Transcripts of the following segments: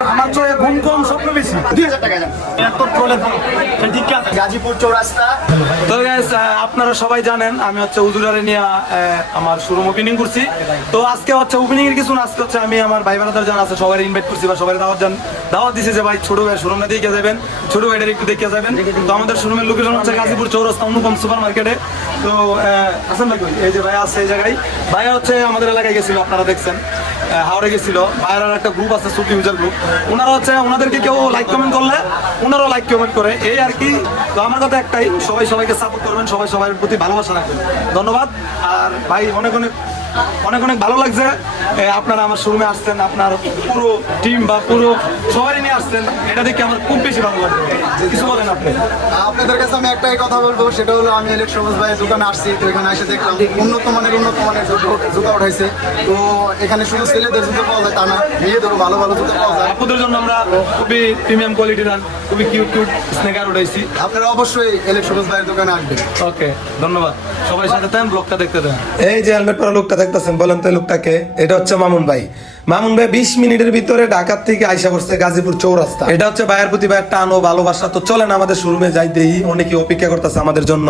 আমার চোখে ঘুম কম স্বপ্ন বেশি। 2000 টাকা যান। গাজীপুর চৌরাস্তা। তো গাইস আপনারা সবাই জানেন আমি হচ্ছে উজুরারে নিয়ে আমার শোরুম ওপেনিং করছি। তো আজকে হচ্ছে ওপেনিং এর কিছু না, আজকে হচ্ছে আমি আমার ভাই বোনদের জানা আছে সবাই ইনভাইট করছি বা সবাই দাওয়াত দিছি যে ভাই ছোট ভাই শোরুমে দেখে যাবেন, ছোট ভাইটার একটু দেখে যাবেন। তো আমাদের শোরুমের লোকেশন হচ্ছে গাজীপুর চৌরাস্তা অনুপম সুপার মার্কেটে। তো আসেন ভাই, এই যে ভাই আছে এই জায়গায়। ভাই হচ্ছে আমাদের এলাকায় গেছিল, আপনারা দেখছেন হাওড়ে গেছিল। ভাইয়ের একটা গ্রুপ আছে সুটি ইউজার গ্রুপ, ওনারা হচ্ছে ওনাদেরকে কেউ লাইক কমেন্ট করলে ওনারাও লাইক কমেন্ট করে, এই আর কি। তো আমার কথা একটাই, সবাই সবাইকে সাপোর্ট করবেন, সবাই সবার প্রতি ভালোবাসা রাখবেন। ধন্যবাদ। আর ভাই অনেক অনেক অনেক অনেক ভালো লাগছে আপনারা আমার শোরুমে আসছেন, আপনার পুরো টিম বা পুরো সবাই নিয়ে আসছেন, এটা দেখে আমার খুব বেশি ভালো লাগছে। কিছু বলেন আপনি? আপনাদের কাছে আমি একটাই কথা বলবো, সেটা হলো আমি এলেক সবুজ ভাইয়ের দোকানে আসছি। তো এখানে এসে দেখলাম উন্নত মানের জুতা উঠাইছে। তো এখানে শুধু ছেলেদের জুতো পাওয়া যায় তা না, মেয়েদেরও ভালো ভালো জুতো পাওয়া যায়। আপনাদের জন্য আমরা খুবই প্রিমিয়াম কোয়ালিটির খুবই কিউট কিউট স্নেকার উঠাইছি। আপনারা অবশ্যই এলেক সবুজ ভাইয়ের দোকানে আসবেন। ওকে, ধন্যবাদ। সবাই সাথে থাকেন, ব্লগটা দেখতে দেন। এই যে হেলমেট পরা লোকটা দেখতেছেন, বলেন তো লোকটাকে? এটা হচ্ছে মামুন ভাই। মামুন ভাই 20 মিনিটের ভিতরে ঢাকা থেকে আইসা পড়ছে গাজীপুর চৌরাস্তা। এটা হচ্ছে ভাইয়ের প্রতি ভাইয়ের টান ও ভালোবাসা। তো চলেন আমাদের শোরুমে যাই, দেই অনেকে অপেক্ষা করতেছে আমাদের জন্য।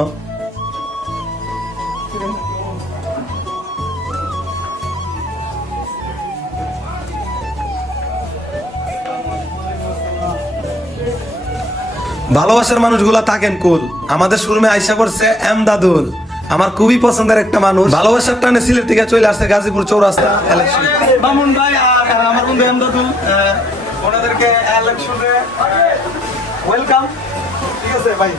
ভালোবাসার মানুষগুলা থাকেন কুল। আমাদের শোরুমে আইসা পড়ছে এমদাদুল, আমার খুবই পছন্দের একটা মানুষ। ভালোবাসার টানে সিলেট থেকে চলে আসছে গাজীপুর চৌরাস্তা। মামুন ভাই আর আমার বন্ধু এমদাদুল, ওনাদেরকে ইলেকশনে ওয়েলকাম। ঠিক আছে ভাই,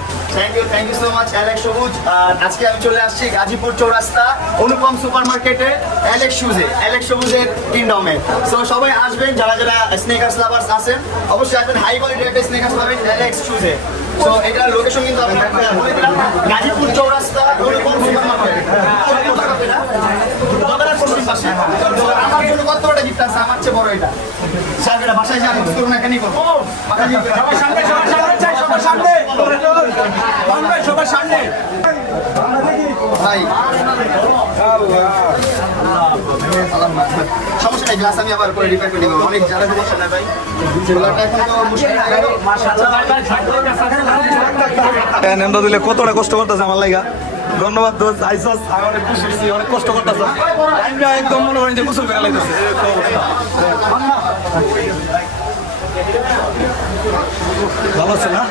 thank you so much Alex Sabuj. আর আজকে আমি চলে আসছি Gazipur Chowrasta Anupam super market Alex shoes, Alex সবুজের কিংডমে। সো সবাই আসবেন, যারা যারা স্নেকার্স লাভার্স আছেন অবশ্যই আসবেন। হাই কোয়ালিটির একটা স্নেকার্স পাবেন অ্যালেক্স শুজে। সো এটার লোকেশন কিন্তু আপনারা বলে দিলাম, গাজীপুর চৌরাস্তা অনুপম সুপার মার্কেট, পশ্চিম পাশে। তো আমার জন্য কত বড় গিফট আছে, আমার চেয়ে বড় এটা। সাহেব এটা বাসায় যাবেন, করুন এখানেই করবো। ভাই সমস্যা নেই, গ্লাস আমি আবার করে রিপেয়ার করে দেবো। অনেক যারা সমস্যা নেই ভাই, চুলাটা এখন তো মুশকিল হয়ে গেল। নেমদা দিলে কতটা কষ্ট করতেছে আমার লাগা। ধন্যবাদ দোস্ত, আইসস। আমি অনেক খুশি হয়েছি, অনেক কষ্ট করতেছে। আমি একদম মনে করেন যে গোসল করে লাগতেছে। ভালো আছে না?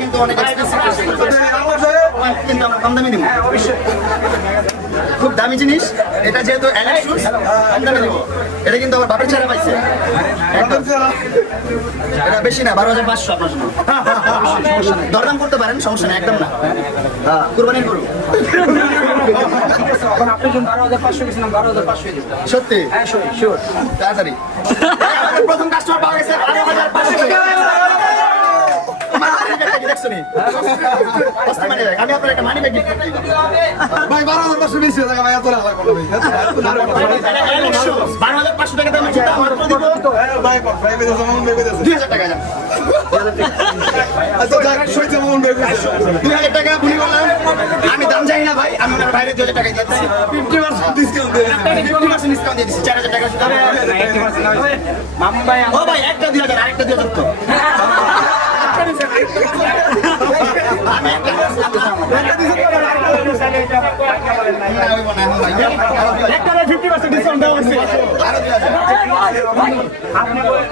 কিন্তু অনেক কিন্তু আমরা কম দামি দিব, খুব দামি জিনিস এটা, যেহেতু অ্যালেক্স শুজ কম দামে দিব। এটা কিন্তু আবার বাপের ছাড়া পাইছে, এটা বেশি না, 12,500 আপনার জন্য। দরদাম করতে পারেন, সমস্যা নেই, একদম না। কুরবানি করুন। সত্যি? তাড়াতাড়ি প্রথম কাস্টমার পাওয়া গেছে 12,500। আমি আপনার একটা মানি ব্যাগ গিফট করতে ভাই। 12,500 বেশি হয়ে যায় ভাই, এত টাকা করবে ভাই। 12,500 টাকা দাম আছে, আমার তো দিব ভাই। ভাই বেজে মামুন ভাই বেজে 2000 টাকা যান। আচ্ছা যাক, সইছে মামুন ভাই 2000 টাকা ভুলি বললাম। আমি দাম জানি না ভাই, আমি ওনার বাইরে 2000 টাকা দিয়েছি। 50% ডিসকাউন্ট দিয়ে 50% ডিসকাউন্ট দিয়ে দিছি। 4000 টাকা শুধু মামুন ভাই। ও ভাই একটা 2000, আরেকটা 2000 তো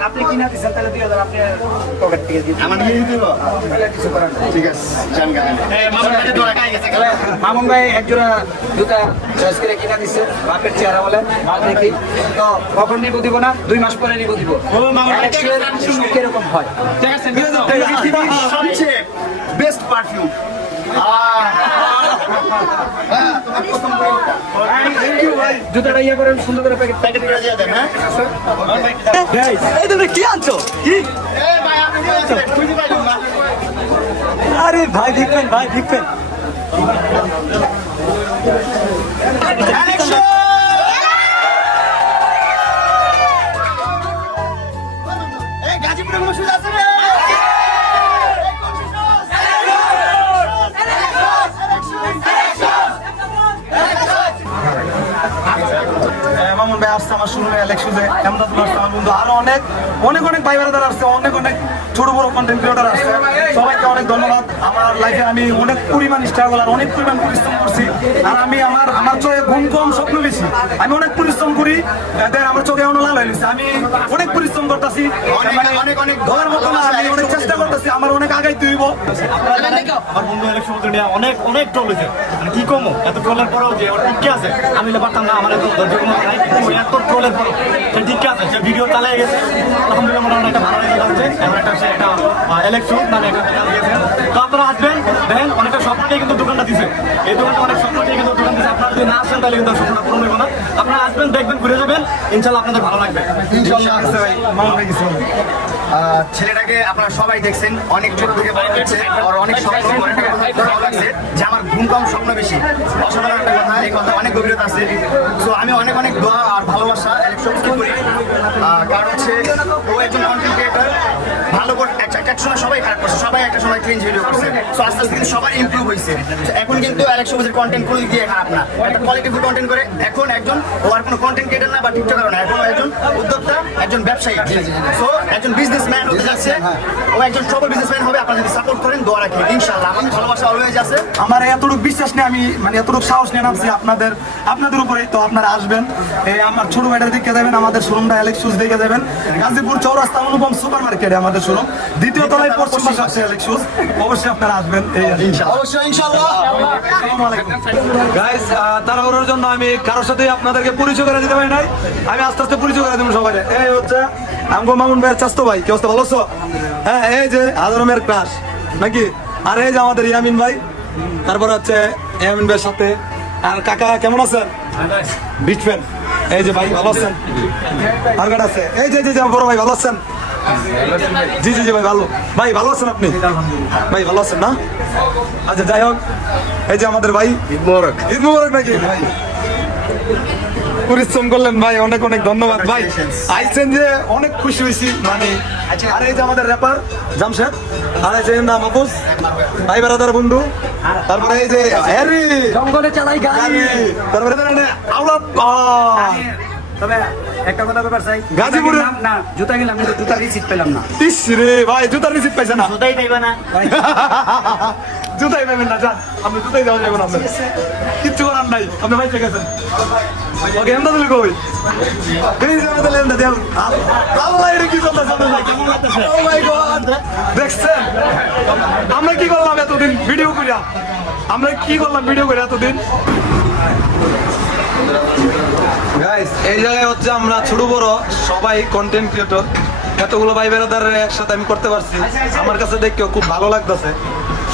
আপনি কিনা দিচ্ছেন তাহলে 2000 আপনি পকেট থেকে দিন। আমার নিয়ে দিব, কিছু করার নেই। ঠিক আছে, জান গান মামুন ভাই একজোড়া জুতা চয়েস করে কিনা দিচ্ছে, বাপের চেহারা বলেন দেখি তো কখন নিব দিব না, 2 মাস পরে নিব দিব। কিরকম হয়? সবচেয়ে বেস্ট পারফিউম। জুতাটা ইয়ে করে সুন্দর করে প্যাকেট করে দিয়ে দেন। এই তুমি কি আনছো? কি আরে ভাই দেখবেন, ভাই দেখবেন। গাজীপুরে কোনো সুযোগ আছে রে? মামুন ভাই আসছে আমার শোরুমে ইলেকশনে, এমদাদুল আসছে আমার বন্ধু, আরো অনেক অনেক অনেক ভাই ব্রাদার আসছে, অনেক অনেক ছোট বড় কন্টেন্ট ক্রিয়েটর আসছে। সবাইকে অনেক ধন্যবাদ। আমার লাইফে আমি অনেক পরিমাণ স্ট্রাগল আর অনেক পরিমাণ পরিশ্রম করছি। আর আমি আমার চোখে ঘুম কম স্বপ্ন বেশি, আমি অনেক পরিশ্রম করি, দেন আমার চোখে অন্য লাল হয়ে গেছে। আমি অনেক পরিশ্রম করতেছি, অনেক ধরার মতো না, আমি অনেক চেষ্টা করতেছি, আমার অনেক আগাইতে হইব। আমার বন্ধু অনেক সমুদ্র নিয়ে অনেক ট্রল হয়েছে, মানে কি কমো এত ট্রলের পরেও যে ওর ঠিক আছে, আমি বলে পারতাম না, আমার এত ধৈর্য ক্ষমতা নাই, কিন্তু এত ট্রলের পরেও সে ঠিক আছে, সে ভিডিও চালিয়ে গেছে, আলহামদুলিল্লাহ মোটামুটি একটা ভালো রেজাল্ট হচ্ছে। এবার একটা সে একটা ইলেকশন মানে একটা খেয়াল দিয়েছে। তো আপনারা আসবেন, দেখেন অনেকটা স্বপ্ন নিয়ে কিন্তু দোকানটা দিছে, এই দোকানটা অনেক স্বপ্ন নিয়ে কিন্তু দোকান দিচ্ছে। আপনারা যদি না আসেন তাহলে কিন্তু স্বপ্নটা পূরণ হইব না। আপনারা আসবেন, দেখবেন, ঘুরে যাবেন, ইনশাল্লাহ আপনাদের ভালো লাগবে। ইনশাআল্লাহ আছে ভাই, মামুন ভাই কিছু বলেন। ছেলেটাকে আপনারা সবাই দেখছেন, অনেক ছোট থেকে বড় হচ্ছে, আর অনেক স্বপ্ন, অনেক ভালো লাগছে যে আমার ঘুম কম স্বপ্ন বেশি। অসাধারণ একটা কথা, এই কথা অনেক গভীরতা আছে। তো আমি অনেক অনেক দোয়া আর ভালোবাসা ইলেকশনকে করি, কারণ হচ্ছে ও একজন কন্টেন্ট ক্রিয়েটর, ভালো করে একটা সময় সবাই খারাপ করছে, সবাই একটা সময় ক্রিঞ্জ ভিডিও করছে, তো আস্তে আস্তে কিন্তু সবাই ইমপ্রুভ হয়েছে। এখন কিন্তু অ্যালেক্স সবুজের কন্টেন্ট কোনো দিক দিয়ে খারাপ না, একটা কোয়ালিটিফুল কন্টেন্ট করে। এখন একজন ও আর কোনো কন্টেন্ট ক্রিয়েটর না বা টিকটকার না, এখন ও একজন উদ্যোক্তা, একজন ব্যবসায়ী, তো একজন বিজনেসম্যান হতে যাচ্ছে। ও একজন সফল বিজনেসম্যান হবে। আপনারা যদি সাপোর্ট করেন, দোয়া রাখেন, ইনশাআল্লাহ আমার ভালোবাসা অলওয়েজ আছে। আমার এতটুকু বিশ্বাস নিয়ে আমি মানে এতটুকু সাহস নিয়ে নামছি আপনাদের উপরে। তো আপনারা আসবেন, এই আমার ছোট ভাইটার দিকে যাবেন, আমাদের শোরুমটা অ্যালেক্স শুজ দেখে যাবেন, গাজীপুর চৌরাস্তা অনুপম সুপার মার্কেটে আমাদের শোরুম, দ্বিতীয় তলায় পশ্চিম পাশে আছে অ্যালেক্স শুজ। অবশ্যই আপনারা আসবেন, এই অবশ্যই ইনশাআল্লাহ। গাইস, তাড়াহুড়োর জন্য আমি কারোর সাথে আপনাদেরকে পরিচয় করে দিতে পারি নাই, আমি আস্তে আস্তে পরিচয় করে দেবো সবাই। এই হচ্ছে আমগো মামুন ভাইয়ের চাস্তো ভাই, কি অবস্থা, ভালো আছো? হ্যাঁ, এই যে আদরমের ক্রাশ নাকি, আর এই যে আমাদের ইয়ামিন ভাই, তারপর হচ্ছে ইয়ামিন ভাইয়ের সাথে আর কাকা কেমন আছেন? Big fan. এই যে ভাই ভালো আছেন? আর কাটা আছে, এই যে বড় ভাই ভালো আছেন? জি ভাই ভালো আছেন আপনি? ভাই ভালো আছেন না? আচ্ছা, যাই হোক, এই যে আমাদের ভাই ঈদ মোবারক নাকি ভাই, পরিশ্রম করলেন ভাই, অনেক অনেক ধন্যবাদ ভাই, আইছেন যে অনেক খুশি হয়েছি মানে। আর এই যে আমাদের র্যাপার জামশেদ, আর এই যে নাম মাহফুজ, ভাই ব্রাদার বন্ধু, তারপরে এই যে হ্যারি জঙ্গলে চালাই গাড়ি, তারপরে আওলাদ তবে একটা কথা ব্যাপার চাই, গাজীপুরে না জুতা গেলাম কিন্তু জুতা রিসিট পেলাম না। ইস রে ভাই, জুতার রিসিপ্ট পাইছে না? জুতাই পাইবা না জুতাই পাবেন না, যান আপনি জুতাই দেওয়া যাবেন, আপনার কিচ্ছু করার নাই, আপনি ভাই ঠিক আছেন। ওকে এমদা দিলে কই এই যে আমাদের লেনটা দেন, আল্লাহ এটা কি চলতেছে আপনাদের? ও মাই গড, দেখছেন আমরা কি করলাম এতদিন ভিডিও করিয়া, এতদিন গাইস। এই জায়গায় হচ্ছে আমরা ছোট বড় সবাই কন্টেন্ট ক্রিয়েটর, এতগুলো ভাই বেরাদার একসাথে আমি করতে পারছি, আমার কাছে দেখেও খুব ভালো লাগতেছে।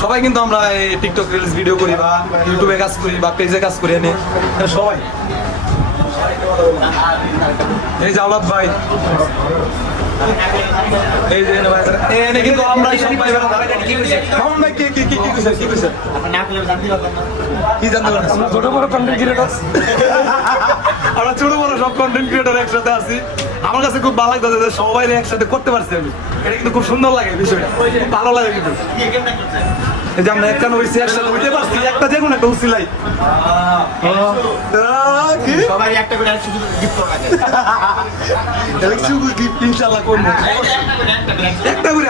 সবাই কিন্তু আমরা এই টিকটক রিলস ভিডিও করি বা ইউটিউবে কাজ করি বা পেজে কাজ করি, এনে সবাই। এই জাওলাত ভাই, এই যে এনে কিন্তু আমরা সব ভাই বেরাদার। মামুন ভাই কি কইছে? কি জানতে পারছেন? আমরা ছোট বড় কন্টেন্ট ক্রিয়েটর, আমরা ছোট বড় সব কন্টেন্ট ক্রিয়েটর একসাথে আছি। আমার কাছে খুব ভালো লাগতেছে যে সবাই একসাথে করতে পারছি আমি, এটা কিন্তু খুব সুন্দর লাগে বিষয়টা, খুব ভালো লাগে কিন্তু। এই যে আমরা একটা হইছি, একসাথে হইতে পারছি, একটা যে কোনো একটা উচিলাই কি সবাই একটা করে গিফট করা লাগে, ইনশাআল্লাহ করবো একটা করে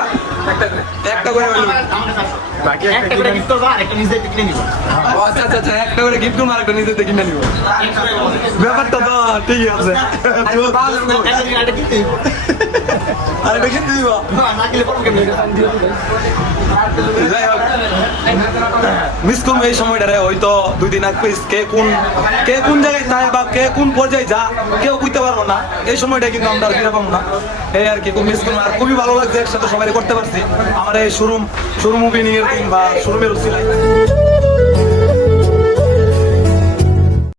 বাকি একটা করে গিফট করবা, একটা নিজে কিনে নিব। আচ্ছা একটা করে গিফট করবো, আরেকটা নিজে কিনে নিব, ব্যাপারটা তো ঠিক আছে। আরেকটা কিনতে দিব, যাই হোক মিস করবো এই সময়টা রে। হয়তো 2 দিন আগে কে কোন জায়গায় যায় বা কে কোন পর্যায়ে যা কেউ বুঝতে পারবো না, এই সময়টা কিন্তু আমরা আর ফিরে পাবো না, এই আর কি। খুব মিস করবো, আর খুবই ভালো লাগছে একসাথে সবাই করতে পারছি। আমার এই শোরুম ওপেনিং এর দিন বা শোরুমের উচিলায়